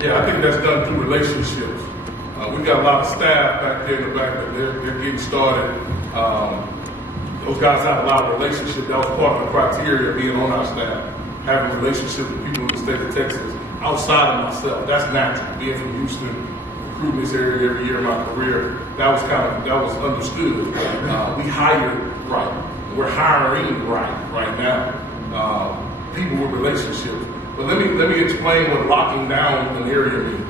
Yeah, I think that's done through relationships. We've got a lot of staff back there in the back that they're getting started. Those guys have a lot of relationships. That was part of the criteria of being on our staff, having relationships with people in the state of Texas outside of myself. That's natural. Being from Houston, recruiting this area every year in my career, that was understood. We hired right. We're hiring right now. People with relationships. But let me explain what locking down an area means.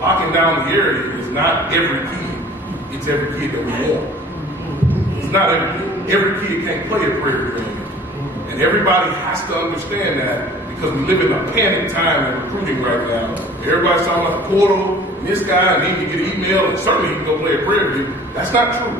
Locking down the area is not every kid. It's every kid that we want. It's not every kid. Every kid can't play at Prairie game. And everybody has to understand that because we live in a panic time in recruiting right now. Everybody's talking about the portal and this guy, and he can get an email, and certainly he can go play at Prairie. That's not true.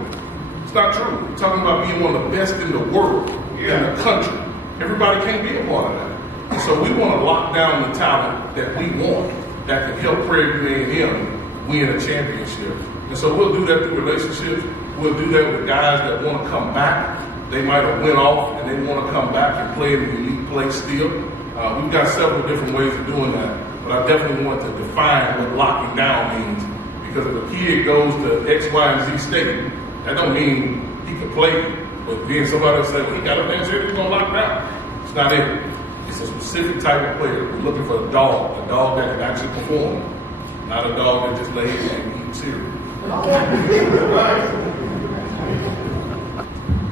It's not true. We're talking about being one of the best in the world, in the country. Everybody can't be a part of that. And so we want to lock down the talent that we want that can help Prairie A&M win a championship. And so we'll do that through relationships. We'll do that with guys that want to come back. They might have went off and they want to come back and play in the elite place still. We've got several different ways of doing that. But I definitely want to define what locking down means. Because if a kid goes to X, Y, and Z state, that don't mean he can play. But then somebody will say, well, he got a thing here, he's going to lock down. It's not it. It's a specific type of player. We're looking for a dog that can actually perform, not a dog that just lays and eats cereal.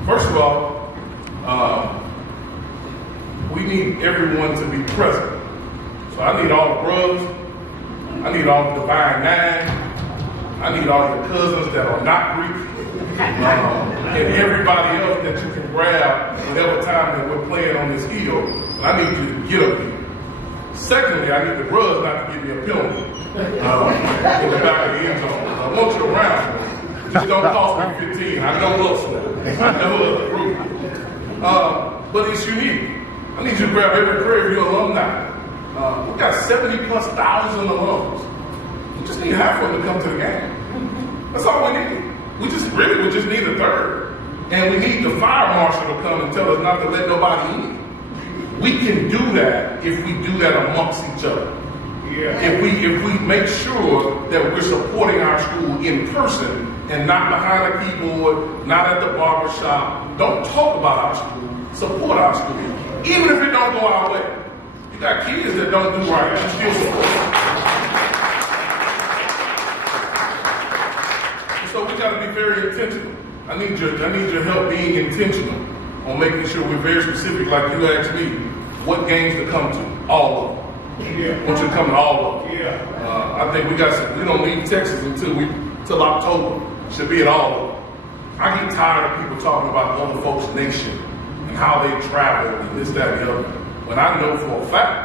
First of all, we need everyone to be present. So I need all the bros, I need all the Divine Nine, I need all your cousins that are not Greek, and everybody else that you can grab whatever time that we're playing on this hill. I need you to get up here. Secondly, I need the bros not to give me a penalty in the back of the end zone. I want you around. Just don't cost me 15. I know us now. I know us group. But it's unique. I need you to grab every Prairie View alumni. We've got 70,000+ alums. We just need half of them to come to the game. That's all we need. We just need a third. And we need the fire marshal to come and tell us not to let nobody in. We can do that if we do that amongst each other. Yeah. If we make sure that we're supporting our school in person and not behind a keyboard, not at the barber shop. Don't talk about our school, support our school. Even if it don't go our way. You got kids that don't do right, you still support them. So we gotta be very intentional. I need your help being intentional on making sure we're very specific, like you asked me, what games to come to, all of them. Yeah. I want you to come to all of them. Yeah. I think we don't leave Texas until October. Should be at all of them. I get tired of people talking about other folks' nation and how they travel and this, that, and the other. When I know for a fact,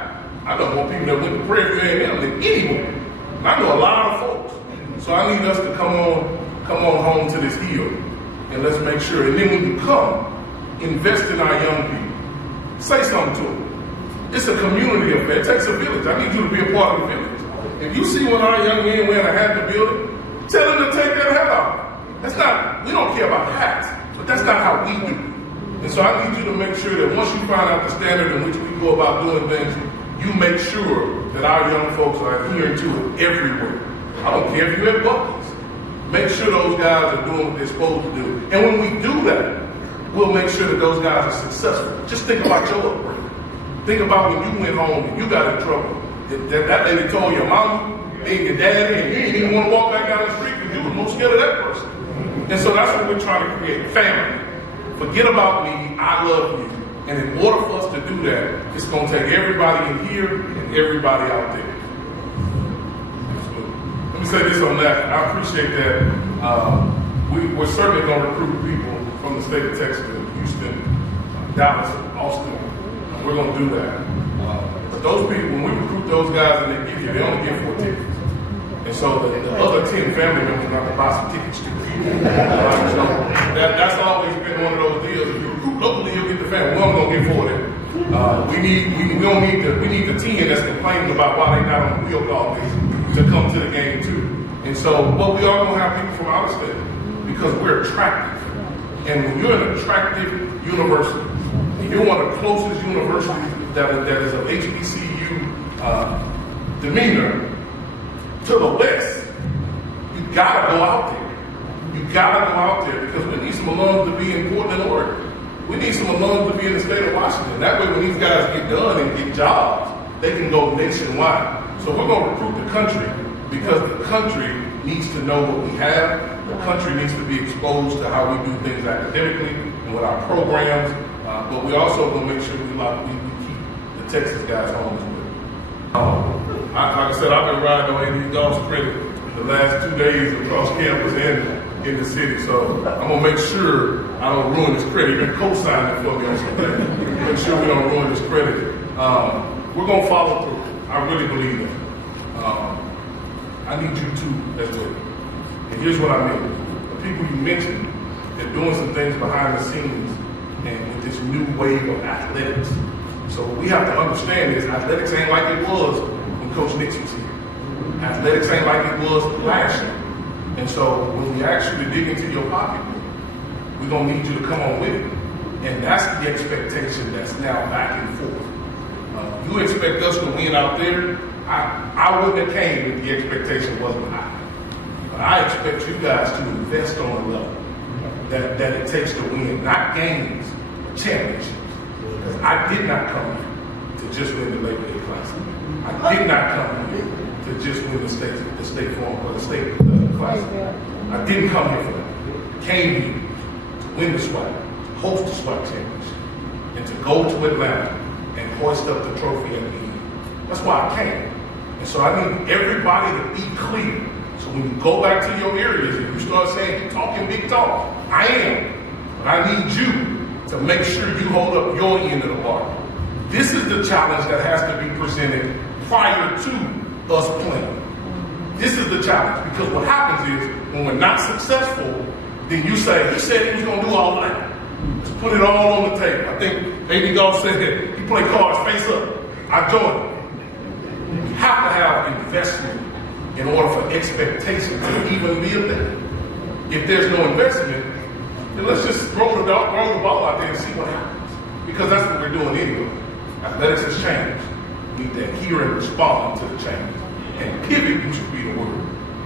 I know more people that went to Prairie A&M than anywhere. And I know a lot of folks. So I need us to come on home to this hill. And let's make sure. And then when you come, invest in our young people. Say something to them. It's a community affair. It takes a village. I need you to be a part of the village. If you see one of our young men wearing a hat in the building, tell them to take that hat off. We don't care about hats, but that's not how we do. And so I need you to make sure that once you find out the standard in which we go about doing things, you make sure that our young folks are adhering to it everywhere. I don't care if you're at Buckley's. Make sure those guys are doing what they're supposed to do. And when we do that, we'll make sure that those guys are successful. Just think about your upbringing. Think about when you went home and you got in trouble. That lady told your mama and your daddy, and you didn't even want to walk back down the street because you were more scared of that person. And so that's what we're trying to create, family. Forget about me, I love you. And in order for us to do that, it's going to take everybody in here and everybody out there. Let me say this on that. I appreciate that. We're certainly going to recruit people from the state of Texas, Houston, Dallas, Austin. We're going to do that. But those people, when we recruit those guys and they get here, they only get 4 tickets. And so the other 10 family members have to buy some tickets too. That's always been one of those deals. If you recruit locally, you'll get the family. We're only going to get 4 of them. We need the 10 that's complaining about why they're not on the wheel call list to come to the game too. And so, but we are going to have people from out of state because we're attractive. And when you're an attractive university, and you're one of the closest universities that is of HBCU demeanor, to the west. You gotta go out there. You gotta go out there because we need some alums to be in Portland, Oregon. We need some alums to be in the state of Washington. That way when these guys get done and get jobs, they can go nationwide. So we're gonna recruit the country because the country needs to know what we have. The country needs to be exposed to how we do things academically and with our programs. But we also gonna make sure we keep the Texas guys home as well. Like I said, I've been riding on AD Golf's credit the last 2 days across campus and in the city. So I'm gonna make sure I don't ruin his credit. You've been co-signing for me on some things. Make sure we don't ruin his credit. We're gonna follow through. I really believe that. I need you to as well. And here's what I mean. The people you mentioned, they're doing some things behind the scenes and with this new wave of athletics. So what we have to understand is athletics ain't like it was when Coach Nix was here. Athletics ain't like it was last year. And so when we actually dig into your pocketbook, we're gonna need you to come on with it. And that's the expectation that's now back and forth. You expect us to win out there, I wouldn't have came if the expectation wasn't high. But I expect you guys to invest on a level that it takes to win, not games, but championships. Because I did not come here to just win the Labor Day Classic. I did not come here to just win the state form or the state classic. I didn't come here for that. Came here to win the SWAC, to host the SWAC championship, and to go to Atlanta and hoist up the trophy at the end. That's why I came. And so I need everybody to be clear. So when you go back to your areas and you start saying, you're talking big talk, I am. But I need you to make sure you hold up your end of the bargain. This is the challenge that has to be presented prior to us playing. This is the challenge because what happens is when we're not successful, then you say, he said he was going to do all that. Let's put it all on the table. I think AD Golf said that he played cards face up. I joined. We have to have investment in order for expectation to even be a thing. If there's no investment, then let's just throw the ball out there and see what happens. Because that's what we're doing anyway. Athletics has changed. We need to adhere and respond to the change. And pivot used to be the word.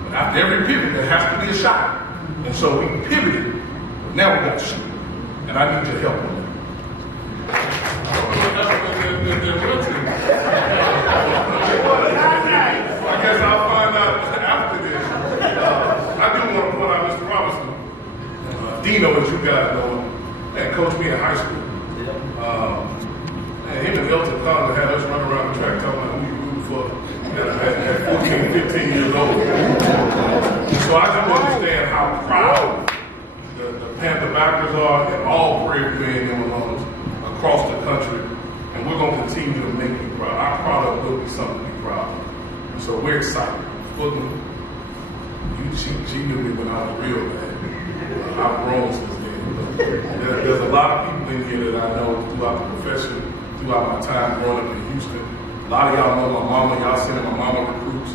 But after every pivot, there has to be a shot. And so we pivoted, but now we got to shoot. And I need your help on that. I guess I'll find out after this. I do want to point out Mr. Robinson. Dino, as you guys know, and coached me in high school. And him and Elton Conlon had us run around the track talking about who you rooting for at 14, 15 years old. So I just understand how proud the Panther backers are and all Prairie men and alums across the country. And we're going to continue to make you proud. Our product will be something to be proud of. And so we're excited. Footman, she knew me when I was real bad. I've grown since then. There's a lot of people in here that I know throughout the profession, throughout my time growing up in Houston. A lot of y'all know my mama. Y'all sending my mama recruits.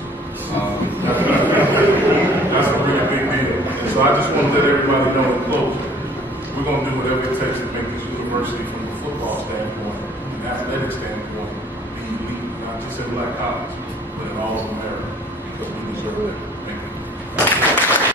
That's a really big deal. And so I just want to let everybody know in closing, we're going to do whatever it takes to make this university from a football standpoint, an athletic standpoint, be elite, not just in Black College, but in all of America, because we deserve it.